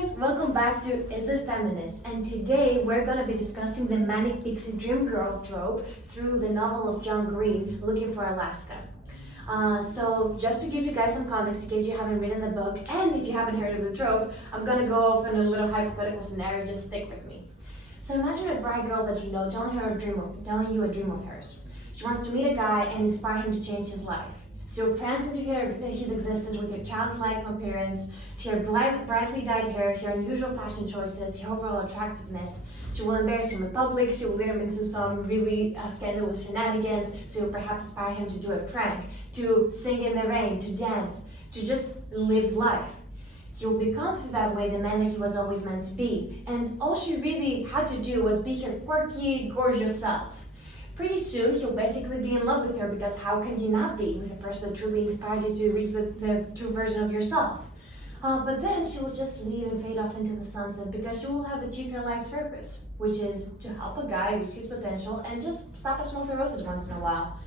guys, welcome back to Is It Feminist? And today we're going to be discussing the Manic Pixie Dream Girl trope through the novel of John Green, Looking for Alaska. So just to give you guys some context in case you haven't written the book and if you haven't heard of the trope, I'm going to go off in a little hypothetical scenario, just stick with me. So imagine a bright girl that you know telling you a dream of hers. She wants to meet a guy and inspire him to change his life. So you're prancing into his existence with your childlike appearance, your brightly dyed hair, your unusual fashion choices, your overall attractiveness. She will embarrass him in public, she will lead him into some really scandalous shenanigans, so you'll perhaps inspire him to do a prank, to sing in the rain, to dance, to just live life. He'll become through that way the man that he was always meant to be. And all she really had to do was be her quirky, gorgeous self. Pretty soon, he'll basically be in love with her because how can you not be with a person that truly inspired you to reach the true version of yourself? But then she will just leave and fade off into the sunset because she will have achieved her life's purpose, which is to help a guy reach his potential and just stop and smoke the roses once in a while.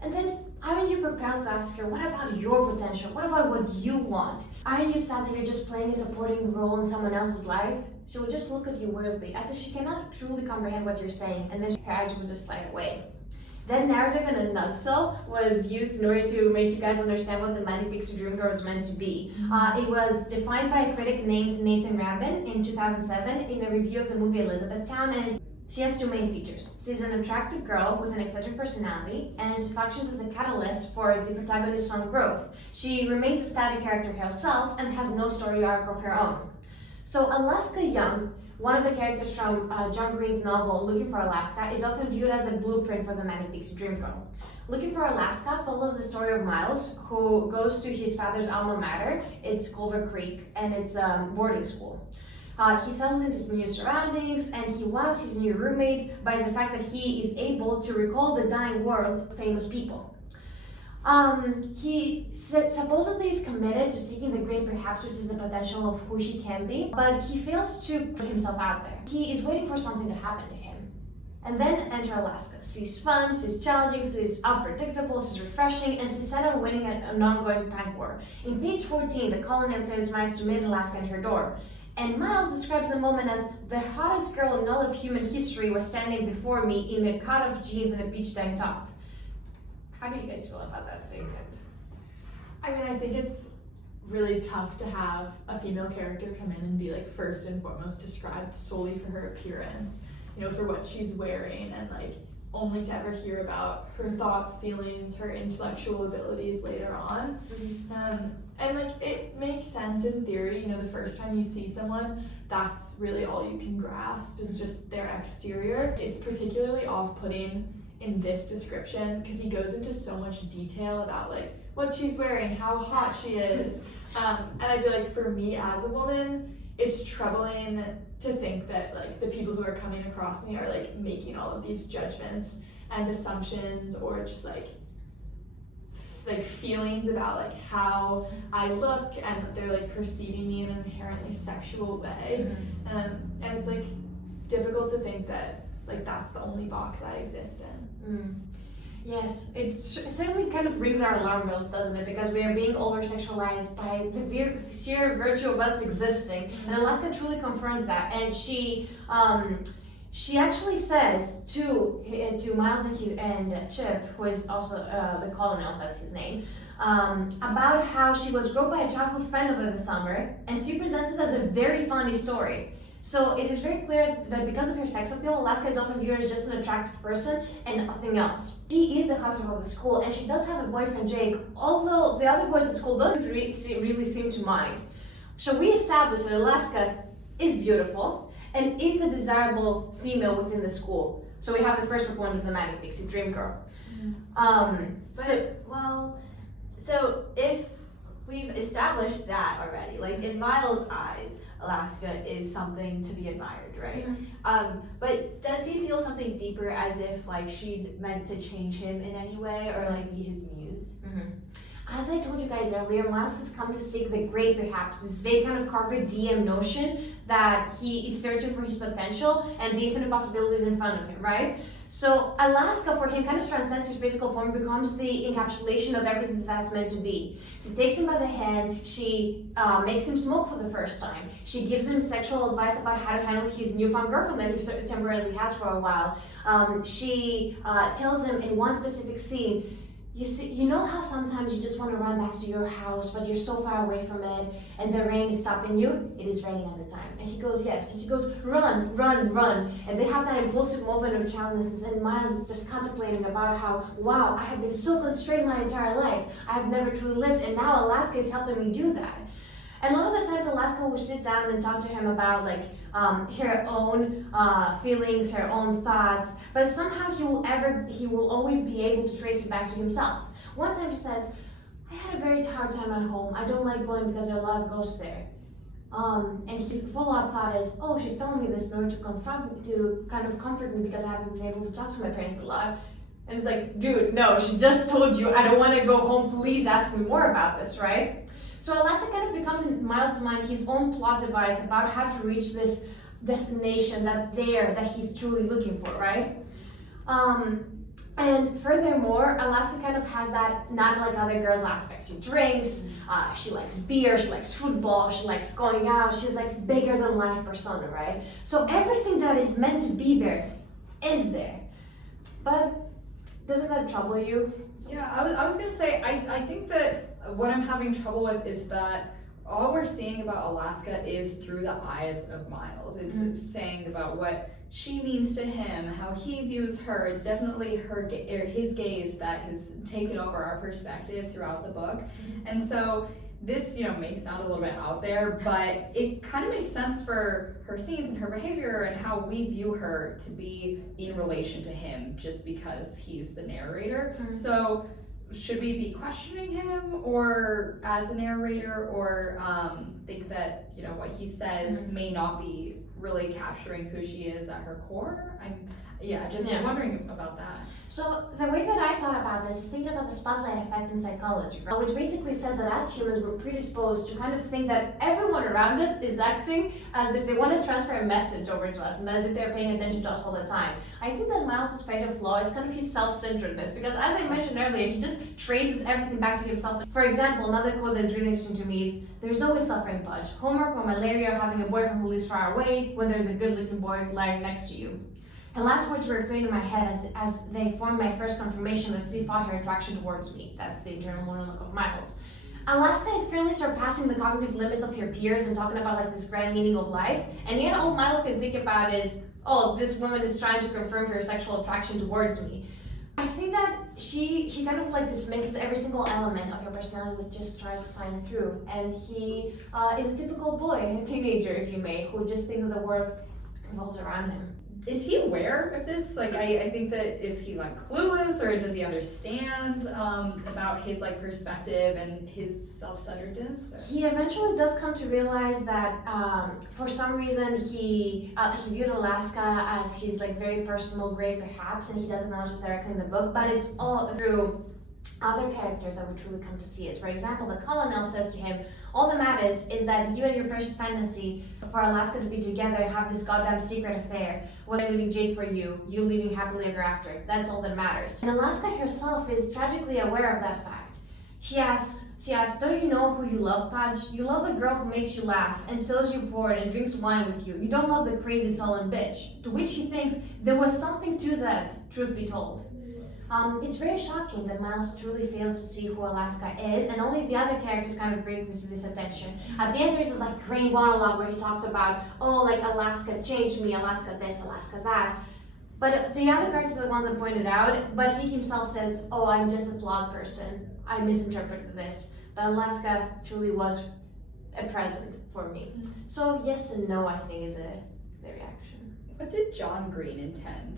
And then, aren't you propelled to ask her, what about your potential? What about what you want? Aren't you sad that you're just playing a supporting role in someone else's life? She will just look at you weirdly, as if she cannot truly comprehend what you're saying, and then her eyes will just slide away. That narrative in a nutshell was used in order to make you guys understand what the Manic Pixie Dream Girl is meant to be. It was defined by a critic named Nathan Rabin in 2007 in a review of the movie Elizabethtown, and she has two main features. She's an attractive girl with an eccentric personality, and she functions as the catalyst for the protagonist's own growth. She remains a static character herself and has no story arc of her own. So Alaska Young, one of the characters from John Green's novel Looking for Alaska, is often viewed as a blueprint for the Manic Pixie Dream Girl. Looking for Alaska follows the story of Miles, who goes to his father's alma mater. It's Culver Creek, and it's a boarding school. He settles into his new surroundings, and he wows his new roommate by the fact that he is able to recall the dying words of famous people. He supposedly is committed to seeking the great perhaps, which is the potential of who he can be, but he fails to put himself out there. He is waiting for something to happen to him. And then enter Alaska. She's fun, she's challenging, she's unpredictable, she's refreshing, and she's set on winning an ongoing prank war. In page 14, the colony tells Miles to meet Alaska at her door. And Miles describes the moment as the hottest girl in all of human history was standing before me in a cut-off jeans and a peach tank top. How do you guys feel about that statement? I mean, I think it's really tough to have a female character come in and be like first and foremost described solely for her appearance, you know, for what she's wearing, and like only to ever hear about her thoughts, feelings, her intellectual abilities later on. And like it makes sense in theory, you know, the first time you see someone, that's really all you can grasp is just their exterior. It's particularly off-putting in this description because he goes into so much detail about like what she's wearing, how hot she is, and I feel like for me as a woman, it's troubling to think that like the people who are coming across me are like making all of these judgments and assumptions or just like feelings about like how I look, and they're like perceiving me in an inherently sexual way. And it's like difficult to think that like that's the only box I exist in. Yes, it certainly kind of rings our alarm bells, doesn't it? Because we are being over-sexualized by the sheer virtue of us existing. And Alaska truly confirms that. And she actually says to Miles and Chip, who is also the colonel, that's his name, about how she was groped by a childhood friend over the summer, and she presents it as a very funny story. So it is very clear that because of her sex appeal, Alaska is often viewed as just an attractive person and nothing else. She is the heart of the school, and she does have a boyfriend, Jake, although the other boys at school don't really seem to mind. So we establish that Alaska is beautiful and is the desirable female within the school. So we have the first proponent of the Manic Pixie Dream Girl. So if we've established that already, like in Miles' eyes, Alaska is something to be admired, right? But does he feel something deeper, as if like she's meant to change him in any way or like be his muse? As I told you guys earlier, Miles has come to seek the great perhaps, this vague kind of carpe diem notion that he is searching for his potential and the infinite possibilities in front of him, right? So Alaska for him kind of transcends his physical form, becomes the encapsulation of everything that's meant to be. She takes him by the hand, she makes him smoke for the first time. She gives him sexual advice about how to handle his newfound girlfriend that he temporarily has for a while. She tells him in one specific scene, you know how sometimes you just want to run back to your house, but you're so far away from it, and the rain is stopping you? It is raining at the time. And he goes, yes. And she goes, run, run, run. And they have that impulsive moment of childlessness, and Miles is just contemplating about how, wow, I have been so constrained my entire life. I have never truly lived, and now Alaska is helping me do that. And a lot of the times Alaska will sit down and talk to him about her own feelings, her own thoughts, but somehow he will always be able to trace it back to himself. One time he says, I had a very hard time at home. I don't like going because there are a lot of ghosts there. And his follow-up thought is, oh, she's telling me this in order to kind of comfort me because I haven't been able to talk to my parents a lot. And it's like, dude, no, she just told you, I don't want to go home, please ask me more about this, right? So Alaska kind of becomes in Miles' mind his own plot device about how to reach this destination that he's truly looking for, right? And furthermore, Alaska kind of has that not like other girls aspect. She drinks, she likes beer, she likes football, she likes going out, she's like bigger than life persona, right? So everything that is meant to be there is there. But doesn't that trouble you? Yeah, I was gonna say, I think that what I'm having trouble with is that all we're seeing about Alaska is through the eyes of Miles. It's saying about what she means to him, how he views her. It's definitely his gaze that has taken over our perspective throughout the book. And so this, may sound a little bit out there, but it kind of makes sense for her scenes and her behavior and how we view her to be in relation to him just because he's the narrator. So should we be questioning him or as a narrator, or think that what he says may not be really capturing who she is at her core? I'm wondering about that. So the way that I thought about this is thinking about the spotlight effect in psychology, right? Which basically says that as humans we're predisposed to kind of think that everyone around us is acting as if they want to transfer a message over to us and as if they're paying attention to us all the time. I think that Miles' fatal flaw is kind of his self-centeredness, because as I mentioned earlier, he just traces everything back to himself. For example, another quote that's really interesting to me is, there's always suffering, Pudge. Homework or malaria or having a boyfriend who lives far away when there's a good-looking boy lying next to you. And last words were playing in my head as they formed my first confirmation that she fought her attraction towards me. That's the internal monologue of Miles. Alaska is currently surpassing the cognitive limits of her peers and talking about this grand meaning of life. And yet all Miles can think about is, oh, this woman is trying to confirm her sexual attraction towards me. I think that he kind of dismisses every single element of her personality that just tries to shine through. And he is a typical boy, a teenager if you may, who just thinks that the world revolves around him. Is he aware of this? I think that, is he clueless, or does he understand about his perspective and his self-centeredness? He eventually does come to realize that for some reason he viewed Alaska as his very personal grade perhaps, and he doesn't acknowledge this directly in the book, but it's all through other characters that we truly come to see it. For example, the colonel says to him, all that matters is that you and your precious fantasy for Alaska to be together and have this goddamn secret affair, whether leaving Jake for you living happily ever after. That's all that matters. And Alaska herself is tragically aware of that fact. She asks, don't you know who you love, Pudge? You love the girl who makes you laugh and sews you board and drinks wine with you. You don't love the crazy sullen bitch. To which he thinks there was something to that, truth be told. It's very shocking that Miles truly fails to see who Alaska is, and only the other characters kind of bring this attention. At the end, there's this great monologue where he talks about, Alaska changed me, Alaska this, Alaska that. But the other characters are the ones that pointed out, but he himself says, oh, I'm just a flawed person. I misinterpreted this. But Alaska truly was a present for me. So yes and no, I think, is the reaction. What did John Green intend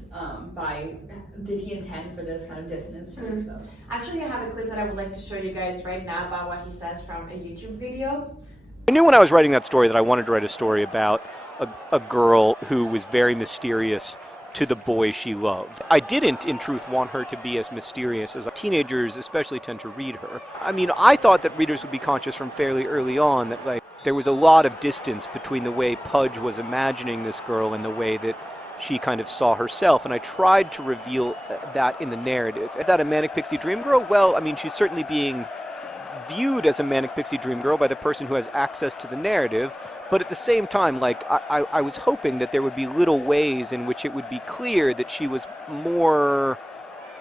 did he intend for this kind of dissonance to be exposed? Actually, I have a clip that I would like to show you guys right now about what he says from a YouTube video. I knew when I was writing that story that I wanted to write a story about a girl who was very mysterious to the boy she loved. I didn't, in truth, want her to be as mysterious as teenagers especially tend to read her. I mean, I thought that readers would be conscious from fairly early on that there was a lot of distance between the way Pudge was imagining this girl and the way that she kind of saw herself, and I tried to reveal that in the narrative. Is that a Manic Pixie Dream Girl? Well, I mean, she's certainly being viewed as a Manic Pixie Dream Girl by the person who has access to the narrative, but at the same time, like, I was hoping that there would be little ways in which it would be clear that she was more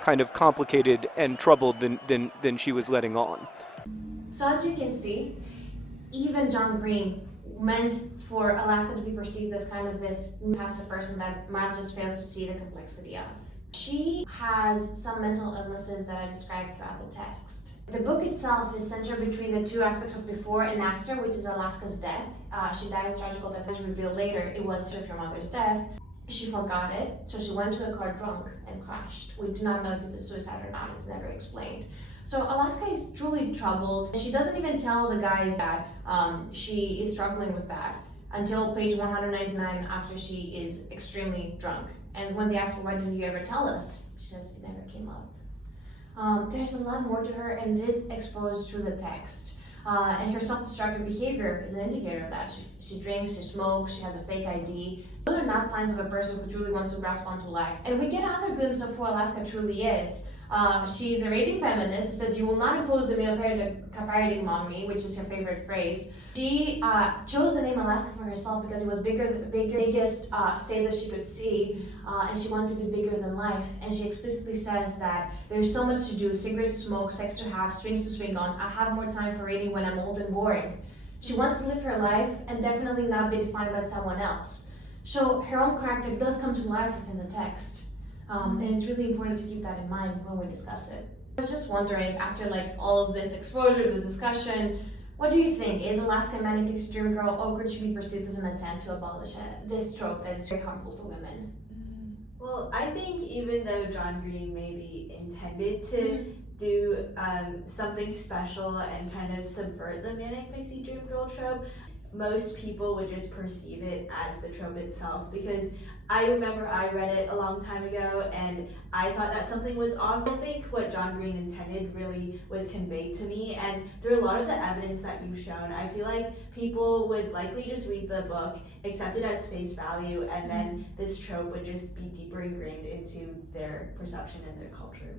kind of complicated and troubled than she was letting on. So as you can see, even John Green meant for Alaska to be perceived as kind of this passive person that Miles just fails to see the complexity of. She has some mental illnesses that I described throughout the text. The book itself is centered between the two aspects of before and after, which is Alaska's death. She dies tragical death, as revealed later. It was her mother's death. She forgot it, so she went to a car drunk and crashed. We do not know if it's a suicide or not, it's never explained. So Alaska is truly troubled. She doesn't even tell the guys that she is struggling with that until page 199, after she is extremely drunk. And when they ask her, why didn't you ever tell us? She says, it never came up. There's a lot more to her, and it is exposed through the text. And her self-destructive behavior is an indicator of that. She drinks, she smokes, she has a fake ID. Those are not signs of a person who truly wants to grasp onto life. And we get another glimpse of who Alaska truly is. She's a raging feminist. It says, you will not impose the male paradigm on me, which is her favorite phrase. She chose the name Alaska for herself because it was the biggest state that she could see, and she wanted to be bigger than life. And she explicitly says that there's so much to do: cigarettes to smoke, sex to have, swings to swing on. I have more time for reading when I'm old and boring. She wants to live her life and definitely not be defined by someone else. So her own character does come to life within the text. And it's really important to keep that in mind when we discuss it. I was just wondering, after like all of this exposure, this discussion, what do you think? Is Alaska a Manic Pixie Dream Girl, or could she be perceived as an attempt to abolish this trope that is very harmful to women? Well, I think even though John Green maybe intended to do something special and kind of subvert the Manic Pixie Dream Girl trope, most people would just perceive it as the trope itself, because I remember I read it a long time ago and I thought that something was off. I don't think what John Green intended really was conveyed to me, and through a lot of the evidence that you've shown, I feel like people would likely just read the book, accept it as face value, and then this trope would just be deeper ingrained into their perception and their culture.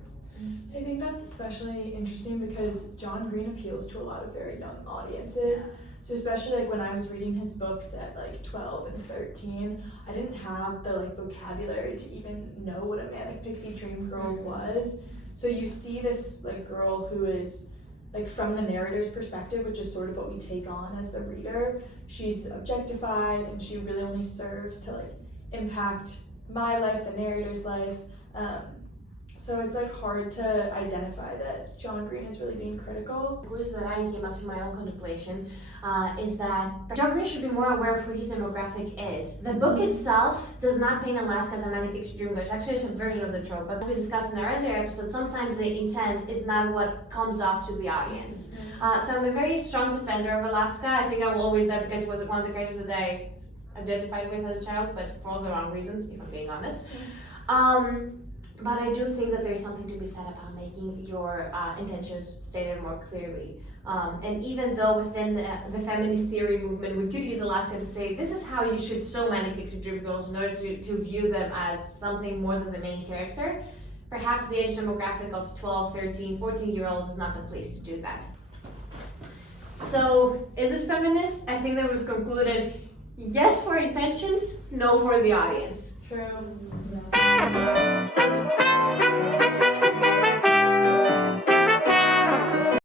I think that's especially interesting because John Green appeals to a lot of very young audiences. So especially like when I was reading his books at like 12 and 13, I didn't have the like vocabulary to even know what a Manic Pixie Dream Girl was. So you see this like girl who is like from the narrator's perspective, which is sort of what we take on as the reader. She's objectified and she really only serves to like impact my life, the narrator's life. So it's like hard to identify that John Green is really being critical. The conclusion that I came up to my own contemplation is that John Green should be more aware of who his demographic is. The book itself does not paint Alaska as a Manic Pixie Dream Girl. It's actually a subversion of the trope, but as we discussed in our earlier episode, sometimes the intent is not what comes off to the audience. So I'm a very strong defender of Alaska. I think I will always have, because it was one of the characters that I identified with as a child, but for all the wrong reasons, if I'm being honest. But I do think that there's something to be said about making your intentions stated more clearly. And even though within the feminist theory movement, we could use Alaska to say, this is how you should show Manic Pixie Dream Girls in order to view them as something more than the main character, perhaps the age demographic of 12, 13, 14-year-olds is not the place to do that. So, is it feminist? I think that we've concluded yes for intentions, no for the audience. True. Yeah.